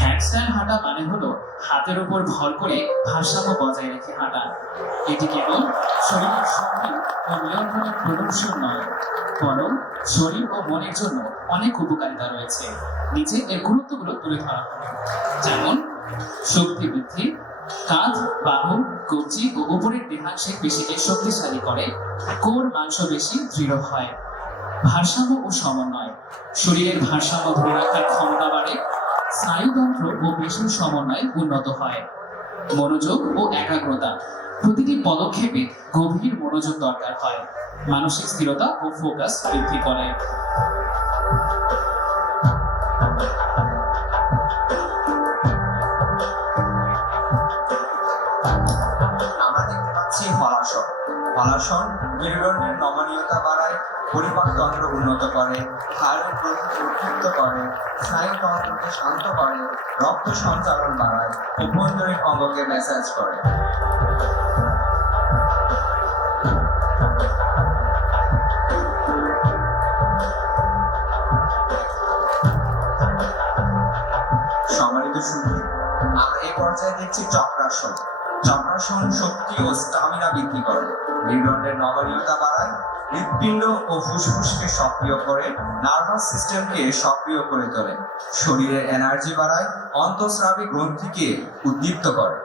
Handstand হাঁটা মানে হলো হাতের উপর ভর করে ভারসাম্য বজায় রেখে হাঁটা। এটি কেবল শরীরের শক্তি ও নিয়ন্ত্রণের প্রদর্শন নয়, বরং শরীর ও মনের জন্য অনেক উপকারিতা রয়েছে। নিচে এর গুরুত্বগুলো তুলে ধরা যেমন, শক্তি বৃদ্ধি কাঁধ বাহু কবজি ও উপরের দেহাংশের পেশিকে শক্তিশালী করে। কোর মাংসপেশি দৃঢ় হয়। ভারসাম্য ও সমন্বয়। শরীরের ভারসাম্য ধরে রাখার ক্ষমতা বাড়ে। স্নায়ুতন্ত্র ও পেশির সমন্বয় উন্নত হয়। মনোযোগ ও একাগ্রতা। প্রতিটি পদক্ষেপে গভীর মনোযোগ দরকার হয়। মানসিক স্থিরতা ও ফোকাস বৃদ্ধি করে। হলাসন মেরুদণ্ডের নমনীয়তা বাড়ায় পরিপাক তন্ত্র উন্নত করে, হাড়ের গ্রন্থি উদ্বুদ্ধ করে স্নায়ুতন্ত্রকে শান্ত করে, রক্ত সঞ্চালন বাড়ায়, অভ্যন্তরীণ অঙ্গকে ম্যাসাজ করে। সম্মানিত শুধু আমরা এই পর্যায়ে দেখছি চক্রাসন। চক্রাসন শক্তি ও স্টামিনা বৃদ্ধি করে। মেরুদণ্ডের নমনীয়তা বাড়ায়, হৃৎপিণ্ড ও ফুসফুসকে সক্রিয় করে, নার্ভাস সিস্টেমকে সক্রিয় করে তোলে। শরীরের এনার্জি বাড়ায়, অন্তঃস্রাবী গ্রন্থিকে উদ্দীপ্ত করে।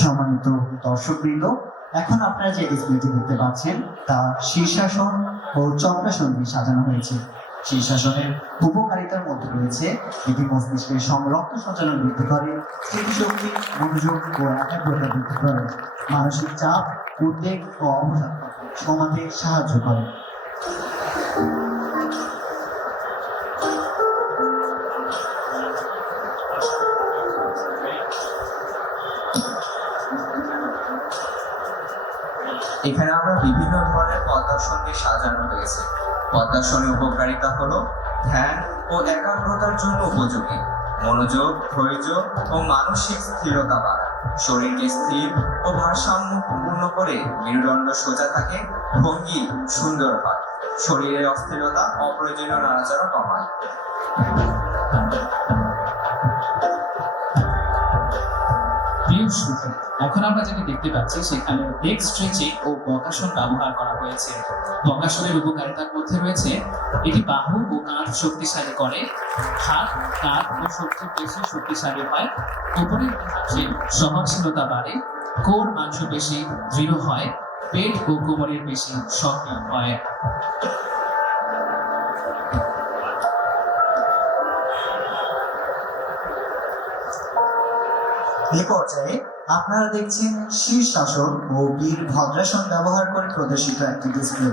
সম্মানিত দর্শকবৃন্দ এখন আপনারা যে ডিসপ্লেটি দেখতে পাচ্ছেন, তা শীর্ষাসন ও চক্রাসন দিয়ে সাজানো হয়েছে। শীর্ষাসনের উপকারিতার মধ্যে রয়েছে এটি মস্তিষ্কের রক্ত সঞ্চালন বৃদ্ধি করে, স্মৃতিশক্তি, মনোযোগ ও একাগ্রতা বৃদ্ধি করে, মানসিক চাপ, উদ্বেগ ও অবসাদ কমাতে সাহায্য করে। এখানে আমরা বিভিন্ন ধরনের পদ্মাসন দিয়ে সাজানো হয়েছে। পদ্মাসনের উপকারিতা হলো ধ্যান ও একাগ্রতার জন্য উপযোগী। মনোযোগ, ধৈর্য ও মানসিক স্থিরতা বাড়ায়। শরীরকে স্থির ও ভারসাম্য ভারসাম্যপূর্ণ করে মেরুদণ্ড সোজা থাকে ভঙ্গি সুন্দর হয়। শরীরের অস্থিরতা অপ্রয়োজনীয় নাড়াচাড়া কমায়। প্রিয় সুখী এখন আমরা যেটি দেখতে পাচ্ছি, সেখানে লেগ স্ট্রেচিং ও বকাসন ব্যবহার করা হয়েছে। বকাসনের উপকারিতার মধ্যে রয়েছে, এটি বাহু ও কাঁধ শক্তিশালী করে, হাত কাঁধ ও শক্তি পেশি শক্তিশালী হয়, উপরের দেহাংশের সহনশীলতা বাড়ে, কোর মাংসপেশি দৃঢ় হয়, পেট ও কোমরের পেশি সক্রিয় হয়। পর্যায়ে আপনারা দেখছেন শীর্ষাসন ও বীর ভদ্রাসন ব্যবহার করে প্রদর্শিত একটি ডিসপ্লে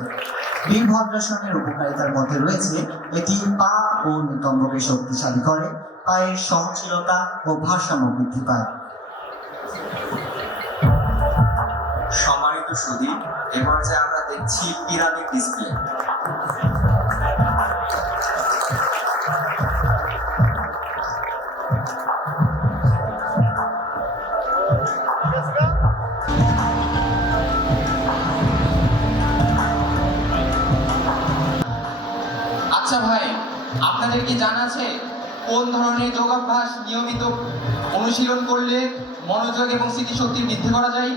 বীর ভদ্রাসনের উপকারিতার মধ্যে রয়েছে এটি পা ও নিতম্বকে শক্তিশালী করে, পায়ের সহনশীলতা ও ভারসাম্য বৃদ্ধি পায়। সম্মানিত সুদী এবার যে আমরা দেখছি পিরামিড ডিসপ্লে আচ্ছা ভাই, আপনাদের কি জানা আছে কোন ধরনের যোগাভ্যাস নিয়মিত অনুশীলন করলে মনোযোগ এবং স্মৃতিশক্তি বৃদ্ধি করা যায়?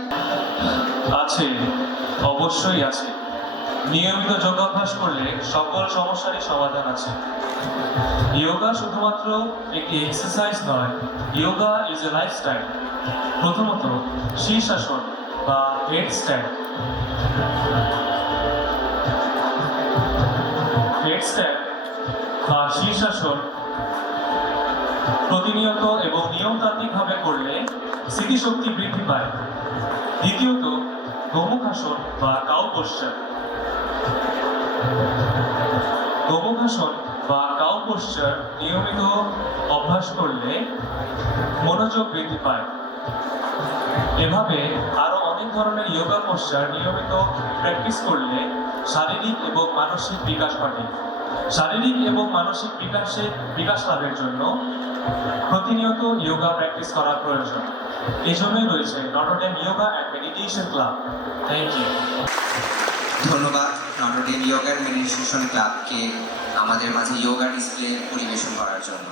আছে, অবশ্যই আছে। নিয়মিত যোগাভ্যাস করলে সকল সমস্যারই সমাধান আছে। যোগা শুধুমাত্র একটি এক্সারসাইজ নয় যোগা ইজ এ লাইফস্টাইল প্রথমত, শীর্ষাসন বা হেড স্ট্যান্ড হেড স্ট্যান্ড বা শীর্ষাসন প্রতিনিয়ত এবং নিয়মতান্ত্রিকভাবে করলে স্মৃতিশক্তি বৃদ্ধি পায়। দ্বিতীয়ত, গোমুখাসন বা কাউ পোশ্চার গোমুখাসন বা কাউ পোশ্চার নিয়মিত অভ্যাস করলে মনোযোগ বৃদ্ধি পায়। এভাবে আরও অনেক ধরনের যোগা পোশ্চার নিয়মিত প্র্যাকটিস করলে শারীরিক এবং মানসিক বিকাশ ঘটে। শারীরিক এবং মানসিক বিকাশে বিকাশ লাভের জন্য প্রতিনিয়ত যোগা প্র্যাকটিস করা প্রয়োজন। এই জন্যই রয়েছে Notre Dame yoga and meditation club. Thank you ধন্যবাদ নটরডেম ইয়োগা মেডিটেশন ক্লাবকে আমাদের মাঝে ইয়োগা ডিসপ্লে পরিবেশন করার জন্য।